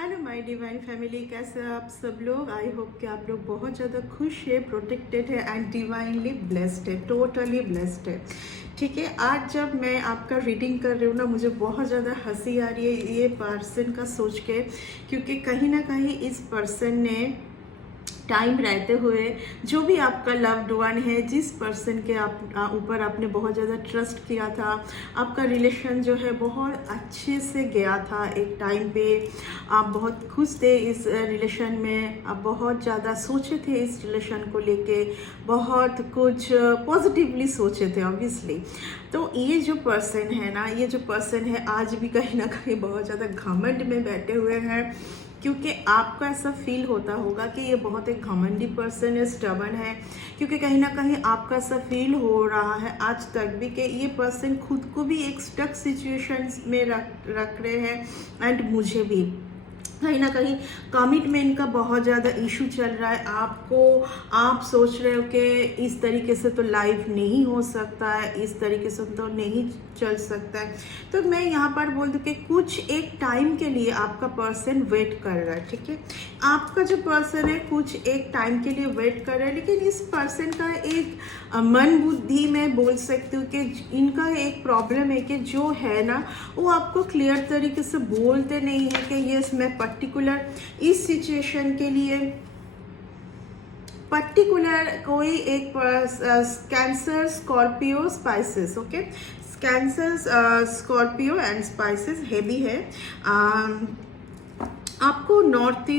Hello my divine family, कैसे हैं आप सब लोग। आई होप कि आप लोग बहुत ज़्यादा खुश है, प्रोटेक्टेड है एंड डिवाइनली ब्लेस्ड है, टोटली ब्लेस्ड है। ठीक है, आज जब मैं आपका रीडिंग कर रही हूँ ना, मुझे बहुत ज़्यादा हंसी आ रही है ये पर्सन का सोच के, क्योंकि कहीं ना कहीं इस पर्सन ने टाइम रहते हुए जो भी आपका लव्ड वन है, जिस पर्सन के आप ऊपर आपने बहुत ज़्यादा ट्रस्ट किया था, आपका रिलेशन जो है बहुत अच्छे से गया था। एक टाइम पे आप बहुत खुश थे इस रिलेशन में, आप बहुत ज़्यादा सोचे थे इस रिलेशन को लेके, बहुत कुछ पॉजिटिवली सोचे थे ऑब्वियसली। तो ये जो पर्सन है ना, ये जो पर्सन है आज भी कहीं ना कहीं बहुत ज़्यादा घमंड में बैठे हुए हैं, क्योंकि आपको ऐसा फील होता होगा कि ये बहुत एक घमंडी पर्सन है, स्टबर्न है, क्योंकि कहीं ना कहीं आपका ऐसा फील हो रहा है आज तक भी कि ये पर्सन खुद को भी एक स्टक सिचुएशंस में रख रहे हैं एंड मुझे भी कहीं ना कहीं कमिटमेंट का बहुत ज़्यादा इशू चल रहा है। आप सोच रहे हो कि इस तरीके से तो लाइफ नहीं हो सकता है, इस तरीके से तो नहीं चल सकता है। तो मैं यहाँ पर बोल दूँ कि कुछ एक टाइम के लिए आपका पर्सन वेट कर रहा है। ठीक है, आपका जो पर्सन है कुछ एक टाइम के लिए वेट कर रहा है, लेकिन इस पर्सन का एक मन बुद्धि में बोल सकती हूँ कि इनका एक प्रॉब्लम है कि जो है ना, वो आपको क्लियर तरीके से बोलते नहीं है कि यस मैं पर्टिकुलर इस सिचुएशन के लिए पर्टिकुलर कोई एक cancer, Scorpio, spices. Okay, cancer, Scorpio and spices heavy है। आपको नॉर्थ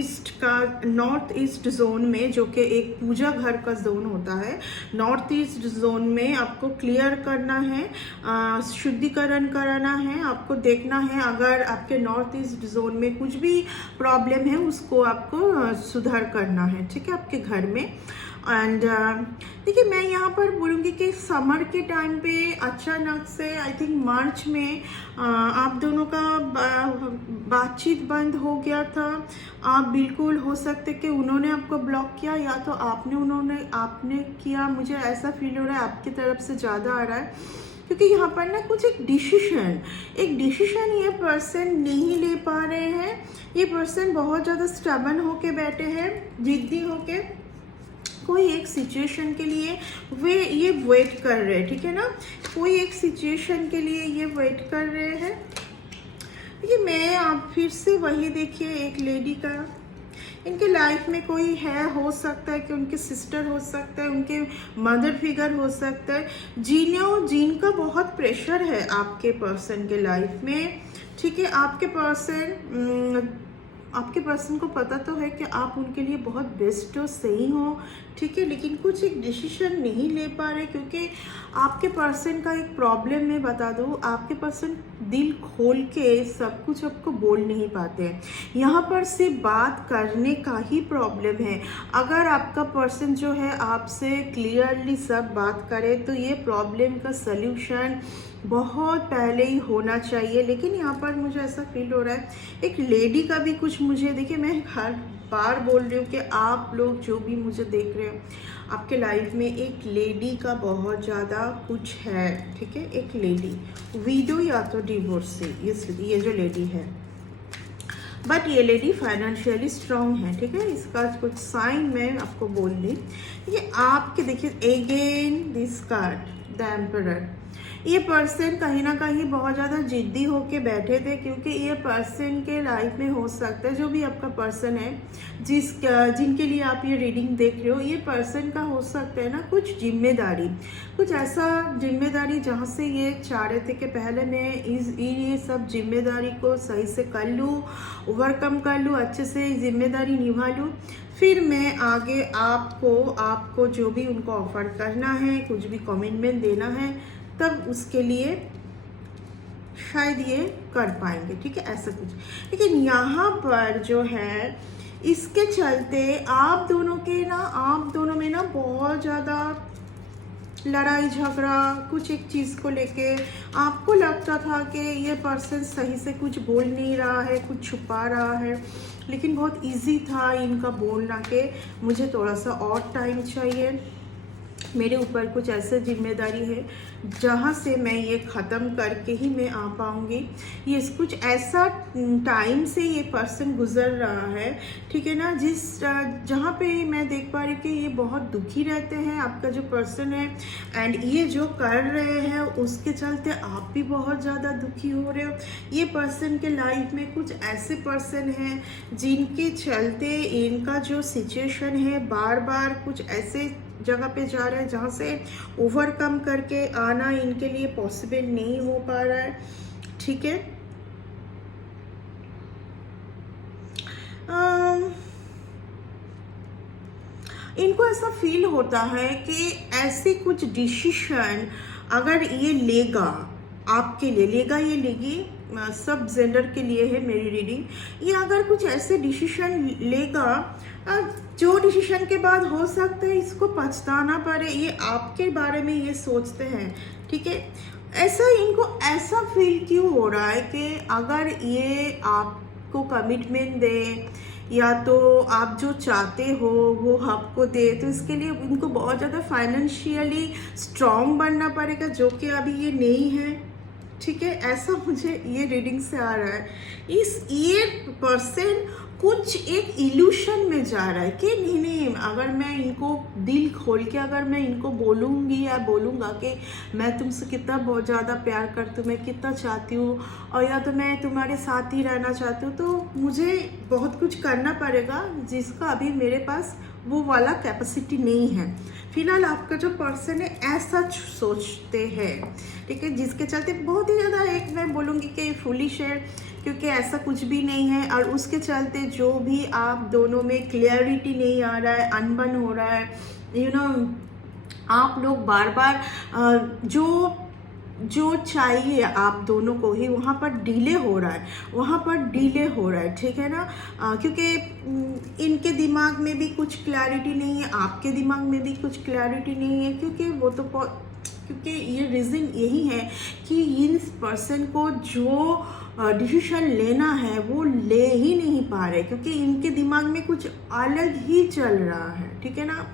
ईस्ट जोन में, जो कि एक पूजा घर का जोन होता है, नॉर्थ ईस्ट जोन में आपको क्लियर करना है, शुद्धिकरण कराना है। आपको देखना है अगर आपके नॉर्थ ईस्ट जोन में कुछ भी प्रॉब्लम है उसको आपको सुधार करना है। ठीक है, आपके घर में। एंड देखिए, मैं यहाँ पर बोलूँगी कि समर के टाइम पे अचानक से आई थिंक मार्च में आप दोनों का बातचीत बंद हो गया था। आप बिल्कुल हो सकते कि उन्होंने आपको ब्लॉक किया या तो आपने किया। मुझे ऐसा फील हो रहा है आपकी तरफ से ज़्यादा आ रहा है, क्योंकि यहाँ पर ना कुछ एक डिसीशन ये पर्सन नहीं ले पा रहे हैं। ये पर्सन बहुत ज़्यादा स्टबर्न होके बैठे हैं, जिद्दी होके कोई एक सिचुएशन के लिए ये वेट कर रहे हैं। ठीक है ना, कोई एक सिचुएशन के लिए ये वेट कर रहे हैं। देखिए, मैं आप फिर से वही देखिए, एक लेडी का इनके लाइफ में कोई है, हो सकता है कि उनके सिस्टर हो सकता है, उनके मदर फिगर हो सकता है, जिनका बहुत प्रेशर है आपके पर्सन के लाइफ में। ठीक है, आपके पर्सन को पता तो है कि आप उनके लिए बहुत बेस्ट हो, सही हो। ठीक है, लेकिन कुछ एक डिसीजन नहीं ले पा रहे, क्योंकि आपके पर्सन का एक प्रॉब्लम मैं बता दूँ, आपके पर्सन दिल खोल के सब कुछ आपको बोल नहीं पाते हैं। यहाँ पर सिर्फ बात करने का ही प्रॉब्लम है। अगर आपका पर्सन जो है आपसे क्लियरली सब बात करे तो ये प्रॉब्लम का सल्यूशन बहुत पहले ही होना चाहिए। लेकिन यहाँ पर मुझे ऐसा फील हो रहा है एक लेडी का भी कुछ, मुझे देखिए, मैं हर बार बोल रही हूँ कि आप लोग जो भी मुझे देख रहे हो, आपके लाइफ में एक लेडी का बहुत ज़्यादा कुछ है। ठीक है, एक लेडी विडो या तो डिवोर्सी, ये जो लेडी है, बट ये लेडी फाइनेंशियली स्ट्रांग है। ठीक है, इसका कुछ साइन मैं आपको बोल दी। ये आपके देखिए again this card the emperor, ये पर्सन कहीं ना कहीं बहुत ज़्यादा जिद्दी होके बैठे थे, क्योंकि ये पर्सन के लाइफ में हो सकता है, जो भी आपका पर्सन है जिनके लिए आप ये रीडिंग देख रहे हो, ये पर्सन का हो सकता है ना कुछ जिम्मेदारी, कुछ ऐसा जिम्मेदारी जहाँ से ये चाह रहे थे कि पहले मैं ये सब जिम्मेदारी को सही से कर लूँ, ओवरकम कर लूँ, अच्छे से जिम्मेदारी निभा लूँ, फिर मैं आगे आपको जो भी उनको ऑफर करना है, कुछ भी कमिटमेंट देना है, तब उसके लिए शायद ये कर पाएंगे। ठीक है, ऐसा कुछ। लेकिन यहाँ पर जो है, इसके चलते आप दोनों में ना बहुत ज़्यादा लड़ाई झगड़ा, कुछ एक चीज़ को लेके आपको लगता था कि ये पर्सन सही से कुछ बोल नहीं रहा है, कुछ छुपा रहा है, लेकिन बहुत इजी था इनका बोलना कि मुझे थोड़ा सा और टाइम चाहिए, मेरे ऊपर कुछ ऐसे जिम्मेदारी है जहाँ से मैं ये ख़त्म करके ही मैं आ पाऊँगी। ये कुछ ऐसा टाइम से ये पर्सन गुज़र रहा है, ठीक है ना, जहाँ पे मैं देख पा रही हूँ कि ये बहुत दुखी रहते हैं, आपका जो पर्सन है। एंड ये जो कर रहे हैं उसके चलते आप भी बहुत ज़्यादा दुखी हो रहे हो। ये पर्सन के लाइफ में कुछ ऐसे पर्सन हैं जिनके चलते इनका जो सिचुएशन है बार बार कुछ ऐसे जगह पे जा रहा है जहाँ से ओवरकम करके आना इनके लिए पॉसिबल नहीं हो पा रहा है, ठीक है। इनको ऐसा फील होता है कि ऐसे कुछ डिसीशन अगर ये लेगा, आपके लिए लेगा, ये लेगी, सब जेंडर के लिए है मेरी रीडिंग। ये अगर कुछ ऐसे डिसीशन लेगा जो डिसीशन के बाद हो सकता है इसको पछताना पड़े, ये आपके बारे में ये सोचते हैं, ठीक है। ऐसा इनको ऐसा फील क्यों हो रहा है कि अगर ये आपको कमिटमेंट दे या तो आप जो चाहते हो वो आपको दे, तो इसके लिए इनको बहुत ज़्यादा फाइनेंशियली स्ट्रॉन्ग बनना पड़ेगा, जो कि अभी ये नहीं है, ठीक है। ऐसा मुझे ये रीडिंग से आ रहा है। ये पर्सन कुछ एक इल्यूशन में जा रहा है कि नहीं, अगर मैं इनको दिल खोल के अगर मैं इनको बोलूँगी या बोलूँगा कि मैं तुमसे कितना बहुत ज़्यादा प्यार करती हूँ, मैं कितना चाहती हूँ, और या तो मैं तुम्हारे साथ ही रहना चाहती हूँ, तो मुझे बहुत कुछ करना पड़ेगा जिसका अभी मेरे पास वो वाला कैपेसिटी नहीं है। फिलहाल आपका जो पर्सन है ऐसा सोचते हैं, ठीक है, जिसके चलते बहुत ही ज़्यादा एक मैं बोलूँगी कि फुलिश है, क्योंकि ऐसा कुछ भी नहीं है। और उसके चलते जो भी आप दोनों में क्लियरिटी नहीं आ रहा है, अनबन हो रहा है, आप लोग बार बार जो चाहिए आप दोनों को ही वहाँ पर डिले हो रहा है, ठीक है ना। क्योंकि इनके दिमाग में भी कुछ क्लैरिटी नहीं है, आपके दिमाग में भी कुछ क्लैरिटी नहीं है, क्योंकि ये रीज़न यही है कि इस पर्सन को जो डिसीजन लेना है वो ले ही नहीं पा रहे, क्योंकि इनके दिमाग में कुछ अलग ही चल रहा है, ठीक है ना,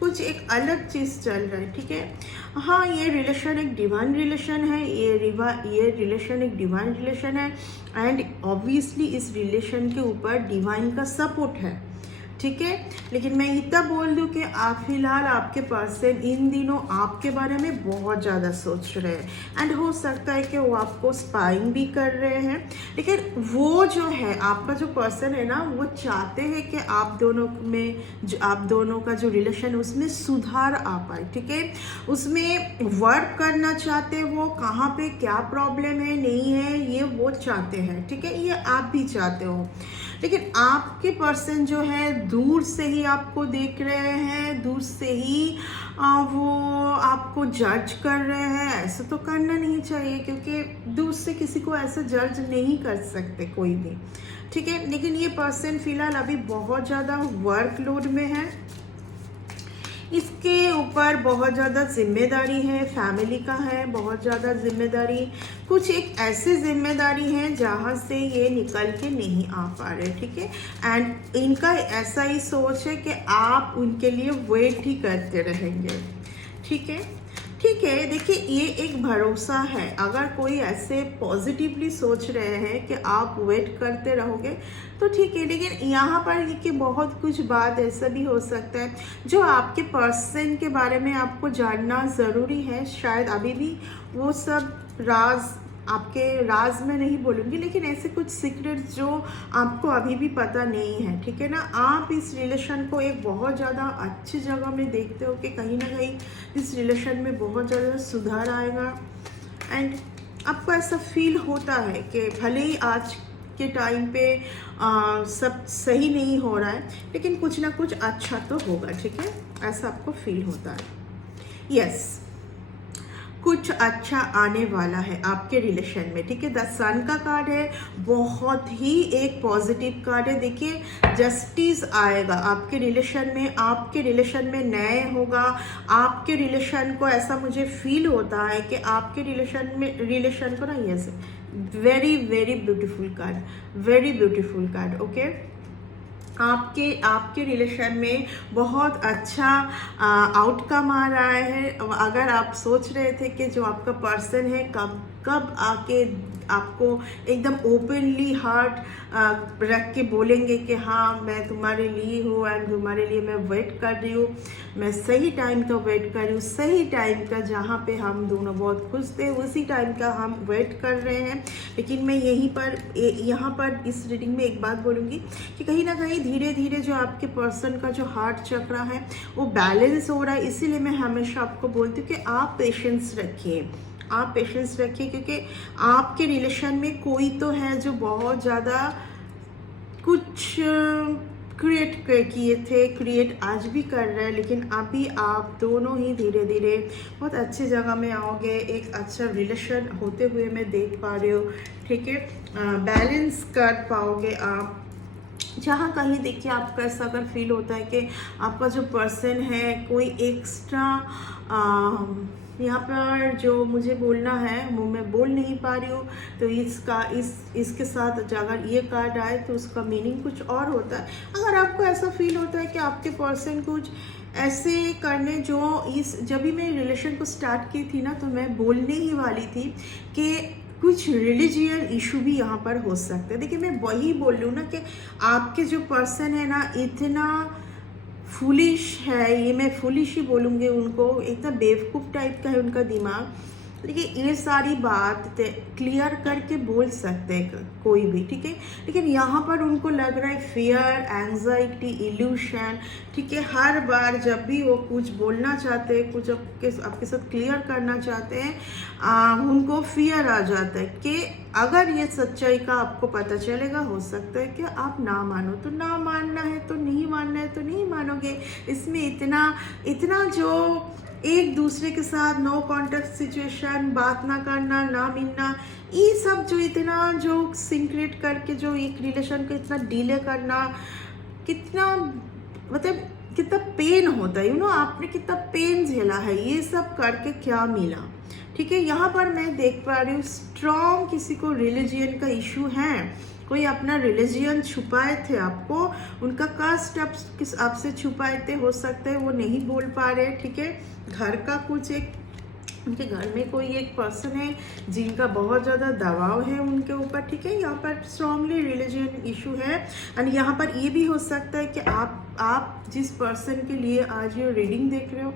कुछ एक अलग चीज़ चल रहा है, ठीक है। हाँ, ये रिलेशन एक डिवाइन रिलेशन है, ये रिलेशन एक डिवाइन रिलेशन है, एंड ऑब्वियसली इस रिलेशन के ऊपर डिवाइन का सपोर्ट है, ठीक है। लेकिन मैं इतना बोल दूं कि आप फिलहाल आपके पर्सन इन दिनों आपके बारे में बहुत ज़्यादा सोच रहे हैं, एंड हो सकता है कि वो आपको स्पाइंग भी कर रहे हैं। लेकिन वो जो है आपका जो पर्सन है ना, वो चाहते हैं कि आप दोनों का जो रिलेशन है उसमें सुधार आ पाए, ठीक है। उसमें वर्क करना चाहते हैं, वो कहाँ पे क्या प्रॉब्लम है नहीं है ये वो चाहते हैं, ठीक है, ये आप भी चाहते हो। लेकिन आपके पर्सन जो है दूर से ही आपको देख रहे हैं, दूर से ही वो आपको जज कर रहे हैं। ऐसा तो करना नहीं चाहिए, क्योंकि दूर से किसी को ऐसा जज नहीं कर सकते कोई भी, ठीक है। लेकिन ये पर्सन फिलहाल अभी बहुत ज़्यादा वर्कलोड में है, इसके ऊपर बहुत ज़्यादा जिम्मेदारी है, फैमिली का है बहुत ज़्यादा जिम्मेदारी, कुछ एक ऐसी जिम्मेदारी है जहाँ से ये निकल के नहीं आ पा रहे, ठीक है। एंड इनका ऐसा ही सोच है कि आप उनके लिए वेट ही करते रहेंगे, ठीक है। देखिए ये एक भरोसा है, अगर कोई ऐसे पॉजिटिवली सोच रहे हैं कि आप वेट करते रहोगे तो ठीक है। लेकिन यहाँ पर कि बहुत कुछ बात ऐसा भी हो सकता है जो आपके पर्सन के बारे में आपको जानना ज़रूरी है। शायद अभी भी वो सब राज आपके राज में नहीं बोलूँगी, लेकिन ऐसे कुछ सीक्रेट्स जो आपको अभी भी पता नहीं है, ठीक है ना। आप इस रिलेशन को एक बहुत ज़्यादा अच्छी जगह में देखते हो कि कहीं ना कहीं इस रिलेशन में बहुत ज़्यादा सुधार आएगा, एंड आपको ऐसा फील होता है कि भले ही आज के टाइम पे सब सही नहीं हो रहा है, लेकिन कुछ ना कुछ अच्छा तो होगा, ठीक है, ऐसा आपको फील होता है। यस, कुछ अच्छा आने वाला है आपके रिलेशन में, ठीक है। द सन का कार्ड है, बहुत ही एक पॉजिटिव कार्ड है। देखिए जस्टिस आएगा आपके रिलेशन में, आपके रिलेशन में न्याय होगा, आपके रिलेशन को ऐसा मुझे फील होता है कि आपके रिलेशन को ना very very beautiful card, very beautiful card, okay. आपके रिलेशन में बहुत अच्छा आउटकम आ रहा है। अगर आप सोच रहे थे कि जो आपका पर्सन है कब कब आके आपको एकदम ओपनली हार्ट रख के बोलेंगे कि हाँ मैं तुम्हारे लिए हूँ एंड तुम्हारे लिए मैं वेट कर रही हूँ, मैं सही टाइम का वेट कर रही हूँ, सही टाइम का जहाँ पे हम दोनों बहुत खुश थे उसी टाइम का हम वेट कर रहे हैं। लेकिन मैं यहाँ पर इस रीडिंग में एक बात बोलूँगी कि कहीं ना कहीं धीरे धीरे जो आपके पर्सन का जो हार्ट चक्र है वो बैलेंस हो रहा है। इसीलिए मैं हमेशा आपको बोलती हूँ कि आप पेशेंस रखिए, आप पेशेंस रखिए, क्योंकि आपके रिलेशन में कोई तो है जो बहुत ज़्यादा कुछ क्रिएट आज भी कर रहे हैं, लेकिन अभी आप दोनों ही धीरे धीरे बहुत अच्छी जगह में आओगे, एक अच्छा रिलेशन होते हुए मैं देख पा रही हूँ। ठीक है, बैलेंस कर पाओगे आप। जहाँ कहीं देखिए आपका ऐसा अगर फील होता है कि आपका जो पर्सन है कोई एक्स्ट्रा यहाँ पर जो मुझे बोलना है मुँह में बोल नहीं पा रही हूँ, तो इसके साथ अगर ये कार्ड आए तो उसका मीनिंग कुछ और होता है। अगर आपको ऐसा फील होता है कि आपके पर्सन कुछ ऐसे करने जो जब भी मैं रिलेशन को स्टार्ट की थी ना, तो मैं बोलने ही वाली थी कि कुछ रिलीजियन इशू भी यहाँ पर हो सकते हैं। देखिए मैं वही बोल रही हूँ ना कि आपके जो पर्सन है ना इतना फुलिश है, ये मैं फुलिश ही बोलूँगी उनको, इतना बेवकूफ़ टाइप का है उनका दिमाग। लेकिन ये सारी बात क्लियर करके बोल सकते हैं कोई भी, ठीक है। लेकिन यहाँ पर उनको लग रहा है फियर, एंजाइटी, इल्यूशन, ठीक है। हर बार जब भी वो कुछ बोलना चाहते हैं, कुछ आपके साथ क्लियर करना चाहते हैं, उनको फियर आ जाता है कि अगर ये सच्चाई का आपको पता चलेगा, हो सकता है कि आप ना मानो तो ना मानना है, तो नहीं मानना है तो नहीं मानोगे। इसमें इतना जो एक दूसरे के साथ नो कॉन्टेक्ट सिचुएशन, बात ना करना, ना मिलना, ये सब जो इतना जो सीक्रेट करके जो एक रिलेशन को इतना डिले करना, कितना मतलब कितना पेन होता है, आपने कितना पेन झेला है, ये सब करके क्या मिला, ठीक है। यहाँ पर मैं देख पा रही हूँ स्ट्रॉन्ग किसी को रिलीजियन का इशू है, कोई अपना रिलीजियन छुपाए थे आपको, उनका कास्ट आपसे छुपाए थे, हो सकता है वो नहीं बोल पा रहे, ठीक है। घर का कुछ उनके घर में कोई एक पर्सन है जिनका बहुत ज़्यादा दबाव है उनके ऊपर, ठीक है। यहाँ पर स्ट्रांगली रिलीजियन इशू है। एंड यहाँ पर ये भी हो सकता है कि आप जिस पर्सन के लिए आज ये रीडिंग देख रहे हो,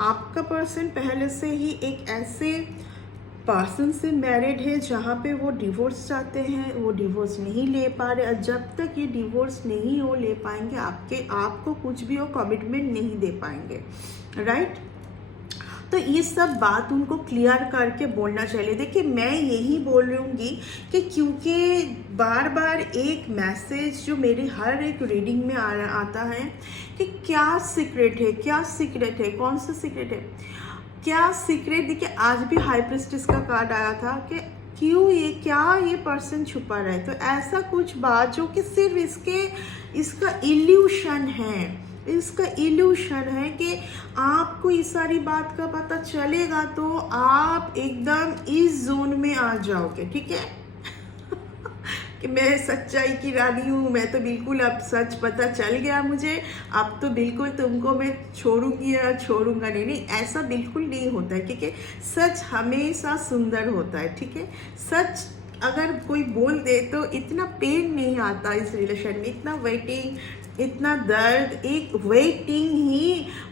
आपका पर्सन पहले से ही एक ऐसे पर्सन से मैरिड है जहाँ पे वो डिवोर्स चाहते हैं, वो डिवोर्स नहीं ले पा रहे, और जब तक ये डिवोर्स नहीं हो ले पाएंगे आपको कुछ भी वो कमिटमेंट नहीं दे पाएंगे, राइट। तो ये सब बात उनको क्लियर करके बोलना चाहिए। देखिए मैं यही बोल रही हूँगी कि क्योंकि बार बार एक मैसेज जो मेरी हर एक रीडिंग में आता है कि क्या सीक्रेट है, कौन सा सीक्रेट है, क्या सीक्रेट। देखिए आज भी हाई प्रीस्टेस का कार्ड आया था कि क्यों ये पर्सन छुपा रहा है, तो ऐसा कुछ बात जो कि सिर्फ इसका इल्यूशन है कि आपको इस सारी बात का पता चलेगा तो आप एकदम इस जोन में आ जाओगे, ठीक है। कि मैं सच्चाई की रानी हूँ, मैं तो बिल्कुल अब सच पता चल गया मुझे, अब तो बिल्कुल तुमको मैं छोड़ूंगी या छोड़ूंगा नहीं, ऐसा बिल्कुल नहीं होता है, क्योंकि सच हमेशा सुंदर होता है, ठीक है। सच अगर कोई बोल दे तो इतना पेन नहीं आता इस रिलेशन में, इतना वेटिंग, इतना दर्द, एक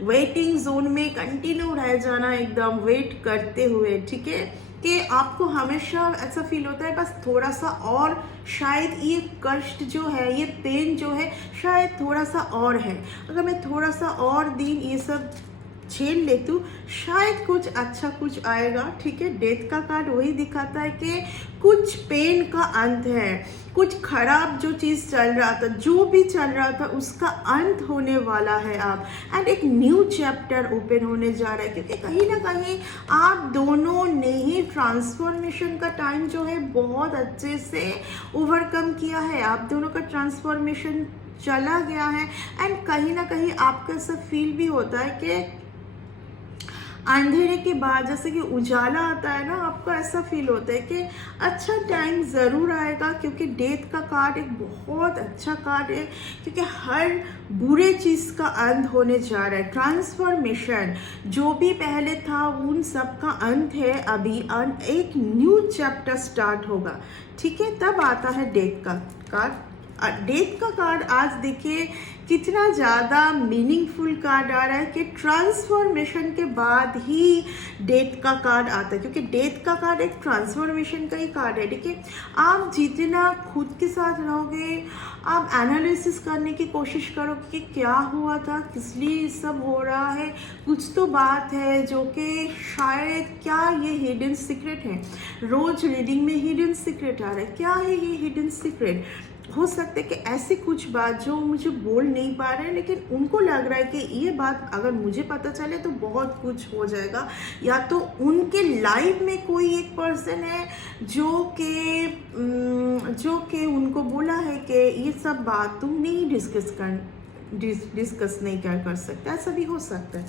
वेटिंग जोन में कंटिन्यू रह जाना, एकदम वेट करते हुए, ठीक है। कि आपको हमेशा ऐसा फील होता है बस थोड़ा सा और, शायद ये कष्ट जो है, ये पेन जो है शायद थोड़ा सा और है, अगर मैं थोड़ा सा और दिन ये सब झेल लेती हूँ शायद कुछ अच्छा कुछ आएगा, ठीक है। डेथ का कार्ड वही दिखाता है कि कुछ पेन का अंत है, कुछ खराब जो चीज़ चल रहा था, जो भी चल रहा था उसका अंत होने वाला है आप, एंड एक न्यू चैप्टर ओपन होने जा रहा है, क्योंकि कहीं ना कहीं आप दोनों ने ही ट्रांसफॉर्मेशन का टाइम जो है बहुत अच्छे से ओवरकम किया है, आप दोनों का ट्रांसफॉर्मेशन चला गया है। एंड कहीं ना कहीं आपका ऐसा फील भी होता है कि अंधेरे के बाद जैसे कि उजाला आता है ना, आपको ऐसा फील होता है कि अच्छा टाइम ज़रूर आएगा, क्योंकि डेथ का कार्ड एक बहुत अच्छा कार्ड है, क्योंकि हर बुरे चीज़ का अंत होने जा रहा है। ट्रांसफॉर्मेशन जो भी पहले था उन सब का अंत है, अभी एक न्यू चैप्टर स्टार्ट होगा, ठीक है। तब आता है डेथ का कार्ड। डेथ का कार्ड आज देखिए कितना ज़्यादा मीनिंगफुल कार्ड आ रहा है कि ट्रांसफॉर्मेशन के बाद ही डेथ का कार्ड आता है, क्योंकि डेथ का कार्ड एक ट्रांसफॉर्मेशन का ही कार्ड है। देखिए, आप जितना खुद के साथ रहोगे, आप एनालिसिस करने की कोशिश करोगे कि क्या हुआ था, किस लिए ये सब हो रहा है, कुछ तो बात है जो कि शायद क्या ये हिडन सीक्रेट है। रोज रीडिंग में हिडन सीक्रेट आ रहा है, क्या है ये हिडन सीक्रेट। हो सकता है कि ऐसी कुछ बात जो मुझे बोल नहीं पा रहे हैं, लेकिन उनको लग रहा है कि ये बात अगर मुझे पता चले तो बहुत कुछ हो जाएगा, या तो उनके लाइफ में कोई एक पर्सन है जो कि उनको बोला है कि ये सब बात तुम नहीं डिस्कस नहीं कर सकते, ऐसा भी हो सकता है।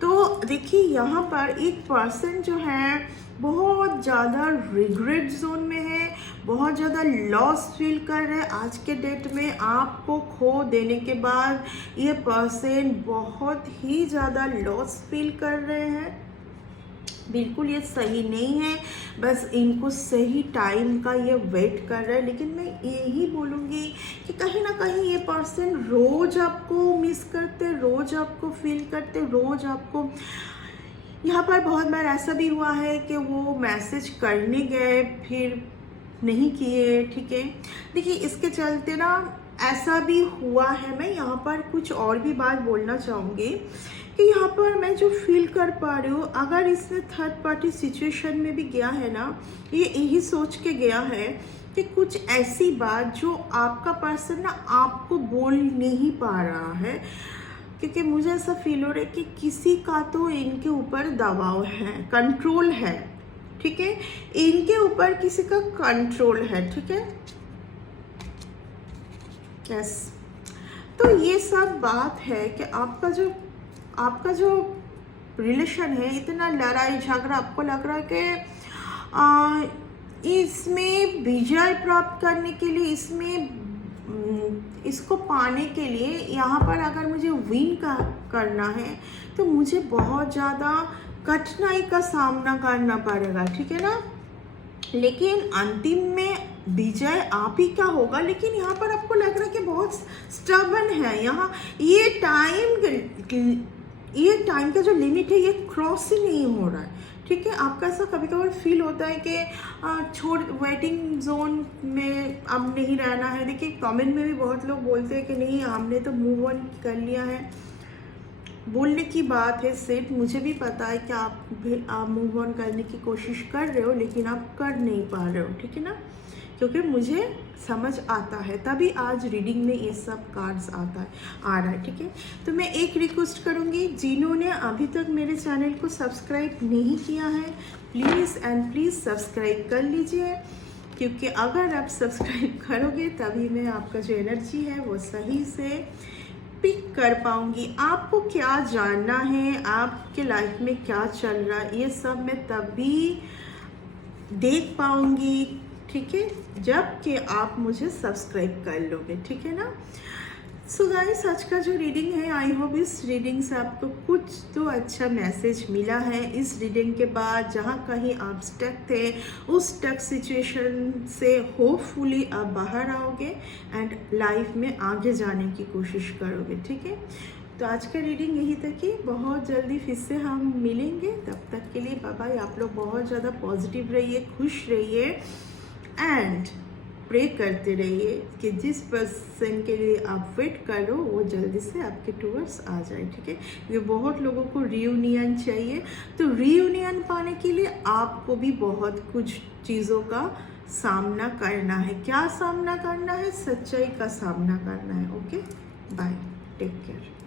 तो देखिए, यहाँ पर एक पर्सन जो है बहुत ज़्यादा रिग्रेट जोन में है, बहुत ज़्यादा लॉस फील कर रहे हैं। आज के डेट में आपको खो देने के बाद ये पर्सन बहुत ही ज़्यादा लॉस फील कर रहे हैं। बिल्कुल ये सही नहीं है, बस इनको सही टाइम का ये वेट कर रहा है। लेकिन मैं यही बोलूँगी कि कहीं ना कहीं ये पर्सन रोज़ आपको मिस करते, रोज़ आपको फील करते, रोज़ आपको। यहाँ पर बहुत बार ऐसा भी हुआ है कि वो मैसेज करने गए फिर नहीं किए, ठीक है। देखिए, इसके चलते ना ऐसा भी हुआ है। मैं यहाँ पर कुछ और भी बात बोलना चाहूँगी कि यहाँ पर मैं जो फील कर पा रही हूँ, अगर इसने थर्ड पार्टी सिचुएशन में भी गया है ना, ये यही सोच के गया है कि कुछ ऐसी बात जो आपका पर्सन ना आपको बोल नहीं पा रहा है, क्योंकि मुझे ऐसा फील हो रहा है कि किसी का तो इनके ऊपर दबाव है, कंट्रोल है, ठीक है। इनके ऊपर किसी का कंट्रोल है, ठीक है। यस, तो ये सब बात है कि आपका जो रिलेशन है, इतना लड़ाई झगड़ा, आपको लग रहा है कि इसमें विजय प्राप्त करने के लिए, इसको पाने के लिए, यहाँ पर अगर मुझे विन करना है तो मुझे बहुत ज़्यादा कठिनाई का सामना करना पड़ेगा, ठीक है ना। लेकिन अंतिम में विजय आप ही का होगा। लेकिन यहाँ पर आपको लग रहा है कि बहुत स्टबर्न है। यहाँ ये टाइम का जो लिमिट है ये क्रॉस ही नहीं हो रहा है, ठीक है। आपका ऐसा कभी कभार फील होता है कि वेटिंग जोन में अब नहीं रहना है। देखिए, कमेंट में भी बहुत लोग बोलते हैं कि नहीं, हमने तो मूव ऑन कर लिया है। बोलने की बात है सेट, मुझे भी पता है कि आप मूव ऑन करने की कोशिश कर रहे हो, लेकिन आप कर नहीं पा रहे हो, ठीक है ना। क्योंकि मुझे समझ आता है, तभी आज रीडिंग में ये सब कार्ड्स आ रहा है, ठीक है। तो मैं एक रिक्वेस्ट करूँगी, जिन्होंने अभी तक मेरे चैनल को सब्सक्राइब नहीं किया है, प्लीज़ सब्सक्राइब कर लीजिए, क्योंकि अगर आप सब्सक्राइब करोगे तभी मैं आपका जो एनर्जी है वो सही से पिक कर पाऊंगी। आपको क्या जानना है, आपके लाइफ में क्या चल रहा है, ये सब मैं तभी देख पाऊंगी, ठीक है, जब कि आप मुझे सब्सक्राइब कर लोगे, ठीक है ना। सो गाइस, आज का जो रीडिंग है, आई होप इस रीडिंग से आपको कुछ तो अच्छा मैसेज मिला है। इस रीडिंग के बाद जहाँ कहीं आप स्टक थे, उस स्टक सिचुएशन से होपफुली आप बाहर आओगे एंड लाइफ में आगे जाने की कोशिश करोगे, ठीक है। तो आज का रीडिंग यही तक ही, बहुत जल्दी फिर से हम मिलेंगे। तब तक के लिए बाय बाय। आप लोग बहुत ज़्यादा पॉजिटिव रहिए, खुश रहिए एंड प्रे करते रहिए कि जिस पर्सन के लिए आप वेट करो वो जल्दी से आपके टूवर्ड्स आ जाए, ठीक है। क्योंकि बहुत लोगों को रियूनियन चाहिए, तो रियूनियन पाने के लिए आपको भी बहुत कुछ चीज़ों का सामना करना है। क्या सामना करना है? सच्चाई का सामना करना है। Okay, bye, take care.